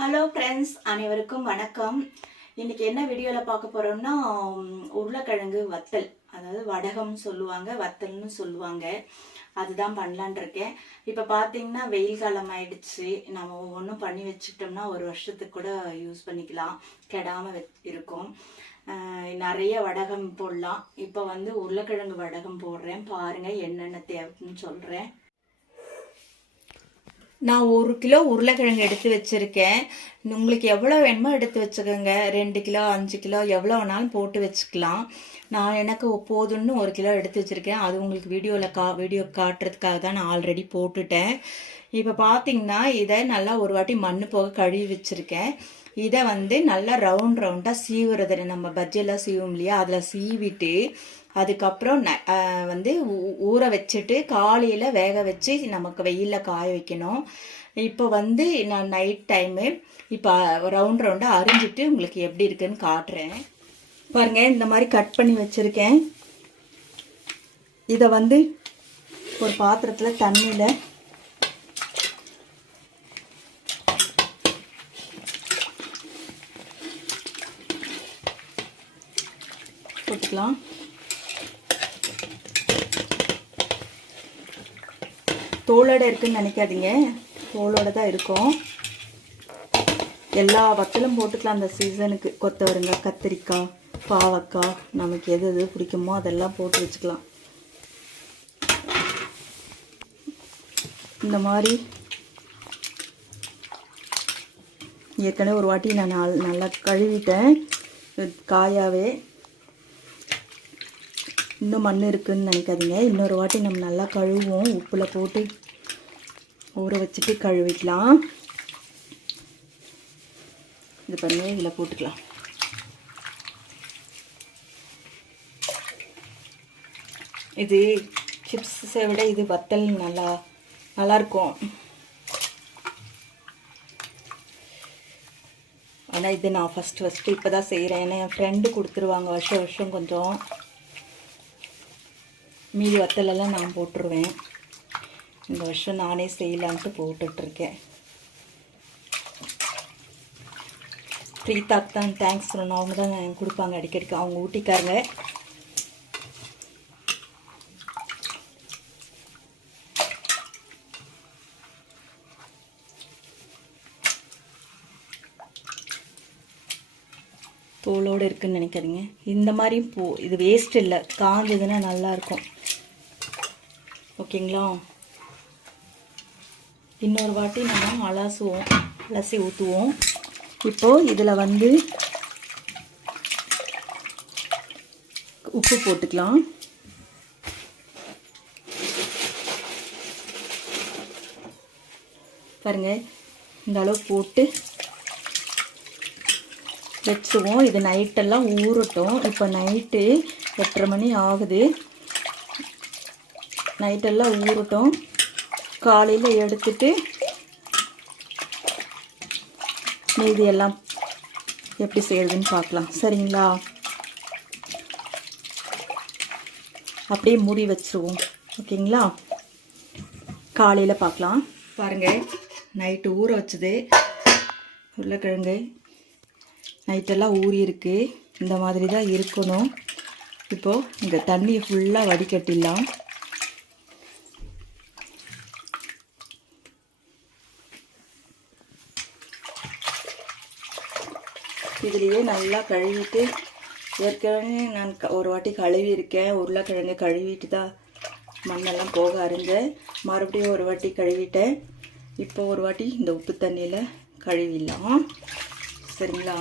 Hello friends, அனைவருக்கும் வணக்கம். இன்னைக்கு என்ன வீடியோவில் பார்க்க போகிறோம்னா, உருளைக்கிழங்கு வத்தல், அதாவது வடகம் சொல்லுவாங்க, வத்தல்னு சொல்லுவாங்க. அதுதான் பண்ணலான் இருக்கேன். இப்போ பார்த்தீங்கன்னா வெயில் காலம் ஆயிடுச்சு. நம்ம ஒவ்வொன்றும் பண்ணி வச்சுக்கிட்டோம்னா ஒரு வருஷத்துக்கு கூட யூஸ் பண்ணிக்கலாம், கெடாமல் இருக்கும். நிறைய வடகம் போடலாம். இப்போ உருளைக்கிழங்கு வடகம் போடுறேன். பாருங்கள் என்னென்ன தேவைன்னு சொல்கிறேன். நான் 1 கிலோ உருளைக்கிழங்கு எடுத்து வச்சுருக்கேன். உங்களுக்கு எவ்வளோ வேணுமோ எடுத்து வச்சுக்கோங்க. 2 கிலோ 5 கிலோ எவ்வளோ வேணாலும் போட்டு வச்சுக்கலாம். நான் எனக்கு போதும்னு 1 கிலோ எடுத்து வச்சுருக்கேன். அது உங்களுக்கு வீடியோ காட்டுறதுக்காக தான் நான் ஆல்ரெடி போட்டுட்டேன். இப்போ பார்த்தீங்கன்னா இதை நல்லா ஒரு வாட்டி மண் போக கழுவி வச்சுருக்கேன். இதை நல்லா ரவுண்டாக சீவுறது, நம்ம பஜ்ஜியெல்லாம் சீவும் இல்லையா, அதில் சீவிட்டு அதுக்கப்புறம் ஊற வச்சுட்டு காலையில் வேக வச்சு நமக்கு வெயிலில் காய வைக்கணும். இப்போ நான் நைட் டைமு இப்போ ரவுண்டாக அரிஞ்சிட்டு உங்களுக்கு எப்படி இருக்குன்னு காட்டுறேன். பாருங்கள், இந்த மாதிரி கட் பண்ணி வச்சுருக்கேன். இதை ஒரு பாத்திரத்தில் தண்ணியில் போட்டுக்கலாம். தோலோட இருக்குன்னு நினைக்காதீங்க, தோலோட தான் இருக்கும். எல்லா வத்தலும் போட்டுக்கலாம் அந்த சீசனுக்கு. கொத்தவரங்காய், கத்திரிக்காய், பாவக்காய், நமக்கு எது எது பிடிக்குமோ அதெல்லாம் போட்டு வச்சுக்கலாம். இந்த மாதிரி ஏற்கனவே ஒரு வாட்டி நான் நல்லா கழுவிட்டேன் காயாவே. இன்னும் மண் இருக்குதுன்னு நினைக்காதீங்க. இன்னொரு வாட்டி நம்ம நல்லா கழுவுவோம். உப்பில் போட்டு ஊற வச்சுட்டு கழுவிக்கலாம். இது பண்ணி இதில் போட்டுக்கலாம். இது சிப்ஸை விட இது வத்தல் நல்லாயிருக்கும். ஆனால் இது நான் ஃபஸ்ட்டு இப்போ தான் செய்கிறேன். ஏன்னா என் ஃப்ரெண்டு கொடுத்துருவாங்க வருஷம் கொஞ்சம். மீதி வத்தலெல்லாம் நான் போட்டுருவேன். இந்த வருஷம் நானே செய்யலான்ட்டு போட்டுட்ருக்கேன். ப்ரீதாக்கு தான் தேங்க்ஸ் சொல்லணும். அவங்க தான் கொடுப்பாங்க அடிக்கடிக்கு, அவங்க ஊட்டிக்காரங்க. தோலோடு இருக்குதுன்னு நினைக்காதீங்க. இந்த மாதிரியும் இது வேஸ்ட் இல்லை, காஞ்சதுன்னா நல்லாயிருக்கும். ஓகேங்களா? இன்னொரு வாட்டி நம்ம அலசி ஊற்றுவோம். இப்போது இதில் உப்பு போட்டுக்கலாம். பாருங்கள், இந்த அளவு போட்டு வச்சுருவோம். இது நைட்டெல்லாம் ஊறட்டும். இப்போ நைட்டு 8:30 மணி ஆகுது. நைட்டெல்லாம் ஊறட்டும். காலையில் எடுத்துட்டு மீதி எல்லாம் எப்படி செய்யறதுன்னு பார்க்கலாம். சரிங்களா? அப்படியே மூடி வச்சுருவோம். ஓகேங்களா? காலையில் பார்க்கலாம். பாருங்கள், நைட்டு ஊற வச்சது உருளைக்கிழங்கு நைட்டெல்லாம் ஊறியிருக்கு. இந்த மாதிரி தான் இருக்கணும். இப்போது இந்த தண்ணியை ஃபுல்லாக வடிகட்டிடலாம். இதுலேயே நல்லா கழுவிட்டு, ஏற்கனவே நான் ஒரு வாட்டி கழுவியிருக்கேன். உருளைக்கிழங்கு கழுவிட்டு தான் மண்ணெல்லாம் போக அரிஞ்சேன். மறுபடியும் ஒரு வாட்டி கழுவிட்டேன். இப்போ ஒரு வாட்டி இந்த உப்பு தண்ணியில் கழுவிடலாம். சரிங்களா?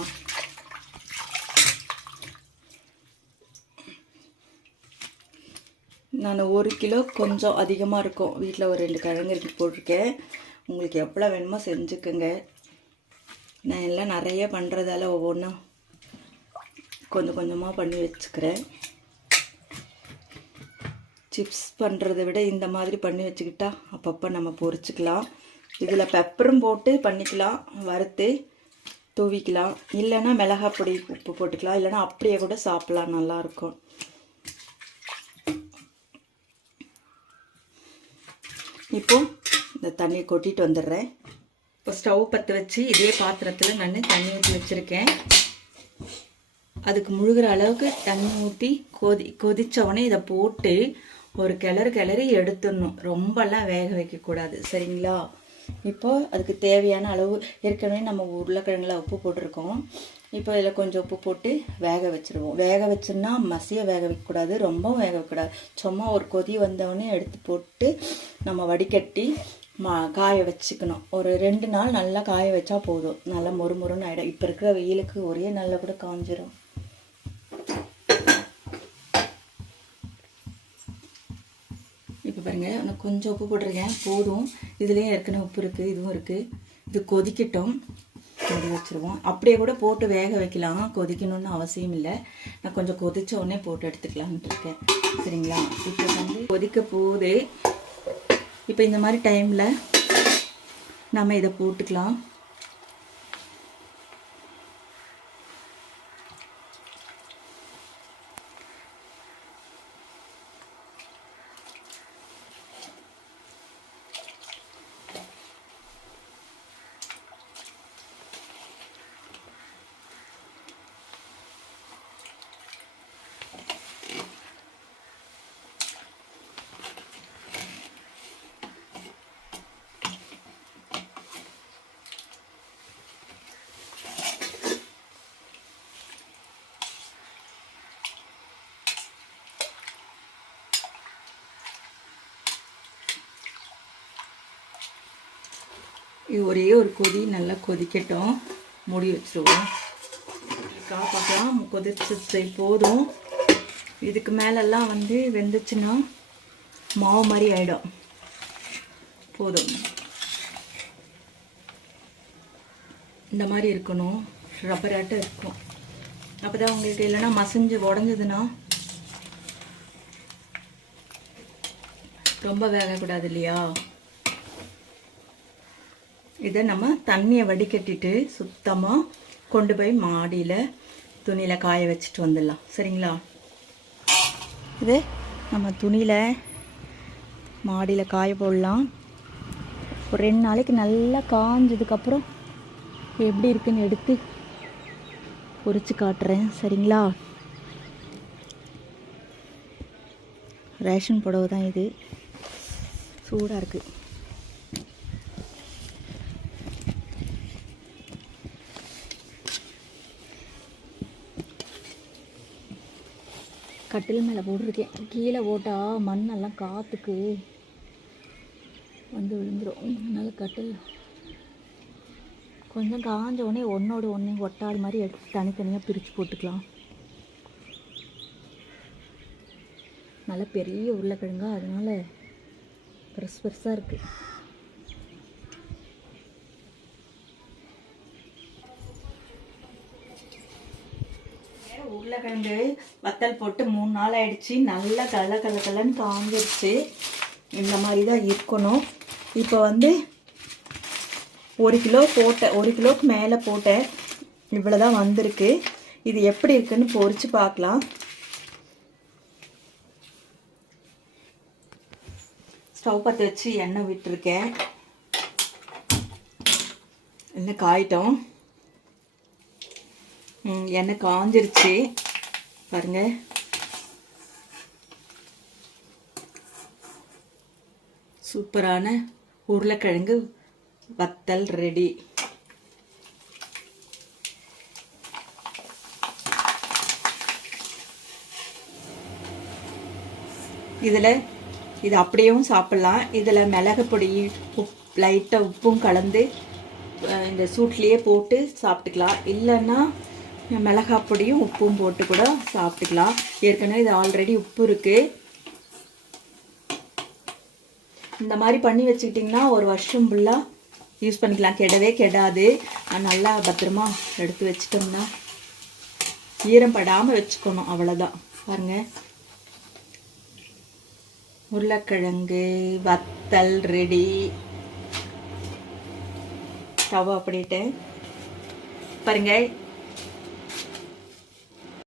நான் 1 கிலோ கொஞ்சம் அதிகமாக இருக்கும். வீட்டில் ஒரு 2 கிழங்கு எடுத்து போட்டிருக்கேன். உங்களுக்கு எவ்வளோ வேணுமோ செஞ்சுக்கோங்க. நான் எல்லாம் நிறைய பண்ணுறதால ஒவ்வொன்றா கொஞ்சம் கொஞ்சமாக பண்ணி வச்சுக்கிறேன். சிப்ஸ் பண்ணுறதை விட இந்த மாதிரி பண்ணி வச்சுக்கிட்டா அப்பப்போ நம்ம பொரிச்சிக்கலாம். இதில் பெப்பரும் போட்டு பண்ணிக்கலாம், வறுத்து தூவிக்கலாம். இல்லைன்னா மிளகாய் பொடி உப்பு போட்டுக்கலாம். இல்லைன்னா அப்படியே கூட சாப்பிட்லாம், நல்லாயிருக்கும். இப்போது இந்த தண்ணியை கொட்டிட்டு வந்துடுறேன். இப்போ ஸ்டவ் பற்ற வச்சு இதே பாத்திரத்தில் நான் தண்ணி ஊற்றி வச்சுருக்கேன். அதுக்கு முழுகிற அளவுக்கு தண்ணி ஊற்றி கொதித்தவொடனே இதை போட்டு ஒரு கிளறி எடுத்துடணும். ரொம்பலாம் வேக வைக்கக்கூடாது, சரிங்களா? இப்போ அதுக்கு தேவையான அளவு ஏற்கனவே நம்ம உருளைக்கிழங்குல உப்பு போட்டிருக்கோம். இப்போ இதில் கொஞ்சம் உப்பு போட்டு வேக வச்சுருவோம். வேக வச்சுன்னா மசிய வேக வைக்கக்கூடாது, ரொம்பவும் வேக வைக்கக்கூடாது. சும்மா ஒரு கொதி வந்தவொடனே எடுத்து போட்டு நம்ம வடிகட்டி காய வச்சுக்கணும். ஒரு 2 நாள் நல்லா காய வச்சா போதும், நல்லா மொறுமொறுன்னு ஆகிடும். இப்போ இருக்கிற வெயிலுக்கு ஒரே நாளில் கூட காஞ்சிரும். இப்போ பாருங்கள், நான் கொஞ்சம் உப்பு போட்டிருக்கேன், போதும். இதுலேயும் ஏற்கனவே உப்பு இருக்குது, இதுவும் இருக்குது. இது கொதிக்கட்டும், கொதி வச்சுருவோம். அப்படியே கூட போட்டு வேக வைக்கலாம், கொதிக்கணும்னு அவசியம் இல்லை. நான் கொஞ்சம் கொதிச்ச உடனே போட்டு எடுத்துக்கலான்ட்டு இருக்கேன், சரிங்களா? இப்போ வந்து கொதிக்க போகுது. இப்போ இந்த மாதிரி டைமில் நம்ம இதை போட்டுக்கலாம். இது ஒரே ஒரு கொதி நல்லா கொதிக்கட்டும், மூடி வச்சுருவோம். பார்க்கலாம், கொதிச்சு போதும். இதுக்கு மேலெல்லாம் வந்து வெந்துச்சுன்னா மாவு மாதிரி ஆகிடும். போதும், இந்த மாதிரி இருக்கணும், ரப்பராட்டம் இருக்கும். அப்போ தான் உங்களுக்கு, இல்லைன்னா மசிஞ்சு உடஞ்சதுன்னா ரொம்ப வேகக்கூடாது இல்லையா? இதை நம்ம தண்ணியை வடிகட்டிட்டு சுத்தமாக கொண்டு போய் மாடியில் துணியில் காய வச்சுட்டு வந்துடலாம், சரிங்களா? இது நம்ம துணியில் மாடியில் காய போடலாம். ஒரு 2 நாளைக்கு நல்லா காஞ்சதுக்கப்புறம் எப்படி இருக்குன்னு எடுத்து பொரிச்சு காட்டுறேன், சரிங்களா? ரேஷன் புடவை தான் இது, சூடாக இருக்குது. கட்டில் மேலே போட்டிருக்கேன். கீழே போட்டால் மண்ணெல்லாம் காற்றுக்கு வந்து விழுந்துடும். அதனால் கட்டில் கொஞ்சம் காஞ்ச உடனே ஒன்றோடு ஒன்று ஒட்டாடு மாதிரி எடுத்து தனித்தனியாக பிரித்து போட்டுக்கலாம். நல்லா பெரிய உருளைக்கிழங்கா, அதனால் பெருசாக இருக்குது. உருளைக்கிழங்கு வத்தல் போட்டு 3 நாள் ஆயிடுச்சு. நல்லா கலன்னு காஞ்சிருச்சு. இந்த மாதிரி தான் இருக்கணும். இப்போ வந்து 1 கிலோ போட்டேன், 1 கிலோவுக்கு மேலே போட்டேன், இவ்வளோ தான் வந்திருக்கு. இது எப்படி இருக்குன்னு பொரிச்சு பார்க்கலாம். ஸ்டவ் பற்ற வச்சு எண்ணெய் விட்டுருக்கேன். எண்ணெய் காயிட்டோம். எண்ணெய் காஞ்சிருச்சு பாருங்க. சூப்பரான உருளைக்கிழங்கு வத்தல் ரெடி. இதில் இது அப்படியேவும் சாப்பிட்லாம். இதில் மிளகு பொடி லைட்டாக உப்பும் கலந்து இந்த சூட்லேயே போட்டு சாப்பிட்டுக்கலாம். இல்லைன்னா மிளகாய் பொடியும் உப்பும் போட்டு கூட சாப்பிட்டுக்கலாம். ஏற்கனவே இது ஆல்ரெடி உப்பு இருக்குது. இந்த மாதிரி பண்ணி வச்சுக்கிட்டிங்கன்னா 1 வருஷம் ஃபுல்லாக யூஸ் பண்ணிக்கலாம், கெடவே கெடாது. நல்லா பத்திரமா எடுத்து வச்சிட்டோம்னா ஈரம் படாமல் வச்சுக்கணும், அவ்வளோதான். பாருங்கள், உருளைக்கிழங்கு வத்தல் ரெடி. ஸ்டவ் அப்படின்ட்டு பாருங்க,